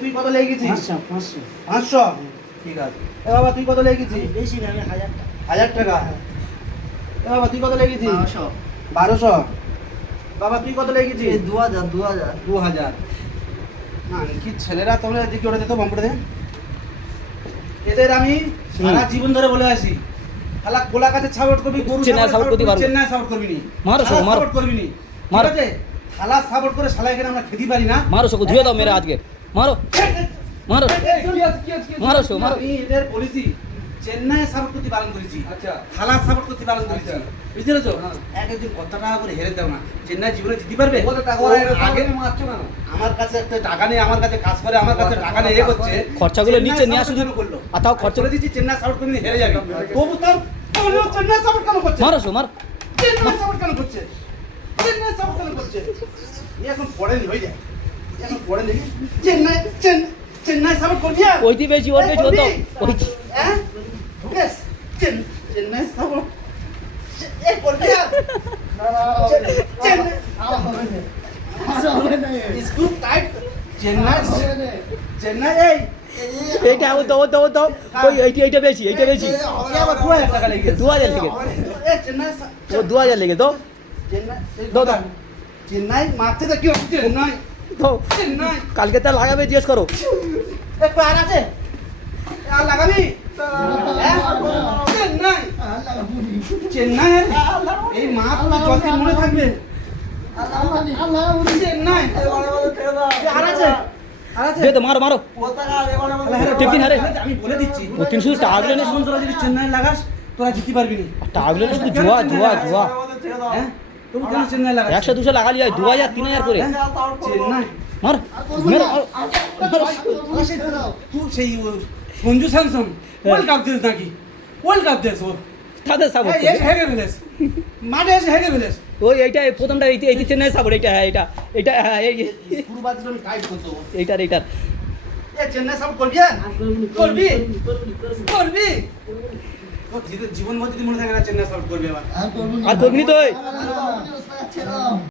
তুই কত লেগেছিস? 500 500 ঠিক আছে। এ বাবা তুই কত লেগেছিস? বেশি না, আমি 1000 টাকা। 1000 টাকা। এ বাবা তুই কত লেগেছিস? 1200 1200। বাবা তুই কত লেগেছিস? 2000 2000। না কি ছেলেরা তোমরা এদিকে ওটা দিতে বম্পড়ে দে। এদের আমি সারা জীবন ধরে বলে আসি, শালা কোলাকাতে সাপোর্ট করবি, গরু চেন্নাই support করতে পারবো। চেন্নাই সাপোর্ট করবি নি, মারো সব, মারো। সাপোর্ট করবি নি, মারো। ঠিক আছে? শালা সাপোর্ট করে শালা এখানে আমরা খেতে পারি না। মারো সব ধুয়ে দাও মেরে আজকে, মারো মারো মারো সব, মারো। আমি এদের বলেছি চেন্নাই সাপোর্ট করতে বারণ করেছি, আচ্ছা খালা সাপোর্ট করতে বারণ করেছি, আচ্ছা। বুঝতে পেরেছো? এক একজন কত টাকা করে হেরে দাও না, চেন্নাই জীবনে জিতে পারবে? কত টাকা ও ওরা এর আগে আগে মারছো কেন? আমার কাছে একটা টাকা নেই, আমার কাছে কাজ করে, আমার কাছে টাকা নেই, এ করছে খরচাগুলো চেন্নাই নিচে নিয়ে support আসুন। কেন করলো? আর তাও খরচা করে দিচ্ছি চেন্নাই সাপোর্ট করে হেরে যাবে, তবু তার চেন্নাই সাপোর্ট কেন করছে? মারো সব, মারো। চেন্নাই সাপোর্ট কেন করছে? চেন্নাই সাপোর্ট কেন করছে? এ এখন পড়েনি হয়ে যায়, এখন পড়েনি চেন্নাই সাপোর্ট করবি? ওইটি বেশি, ওর বেশি, ও তো ওই হ্যাঁ ঢুকেস চেন্নাই সাপোর্ট এ করবি? স্ক্রু টাইট চেন্নাই এই এইটা ও তো ও তো ও তো ওই এইটা বেশি, এইটা বেশি। আবার 2000 টাকা লেগে গেছে। 2000 লেগে এ চেন্নাই ও 2000 লেগে তো চেন্নাই দাও, দাও। চেন্নাই মারতে তো কি হচ্ছে? চেন্নাই তো চেন্নাই কালকে তা লাগাবে, জিজ্ঞেস করো। একটু আর আছে আর লাগাবি? হ্যাঁ? চেন্নাই চেন্নাই এই মা তো জলদি মনে থাকবে। চেন্নাই আর আছে আর আছে দে তো, মারো মারো। টিফিন হারে। আমি বলে দিচ্ছি ও 300 টাকা গুলো নিয়ে তোরা যদি চেন্নাই লাগাস তোরা জিতে পারবি না। টাকা গুলো শুধু জুয়া জুয়া জুয়া। হ্যাঁ তুমি কেন চেন্নাই লাগাস? 100 200 লাগা লিয়া 2000 3000 করে চেন্নাই মার মেরে তুই সেই Sanju Samsung world cup this নাকি? ওয়ার্ল্ড কাপ দিস ও তাদের সাপোর্ট এই হেগে ফেলেস মাঠে এসে হেগে ফেলেস। ওই এইটা প্রথমটা এই চেন্নাই সাপোর্ট, এইটা হ্যাঁ, এটা হ্যাঁ, পুরবাদ আমি টাইট করতে হবে। এইটার এ চেন্নাই সাপোর্ট করবি? করবি করবি ও জীবন মধ্যে মনে থাকে না চেন্নাই সাপোর্ট করবি আবার আর করবি তো।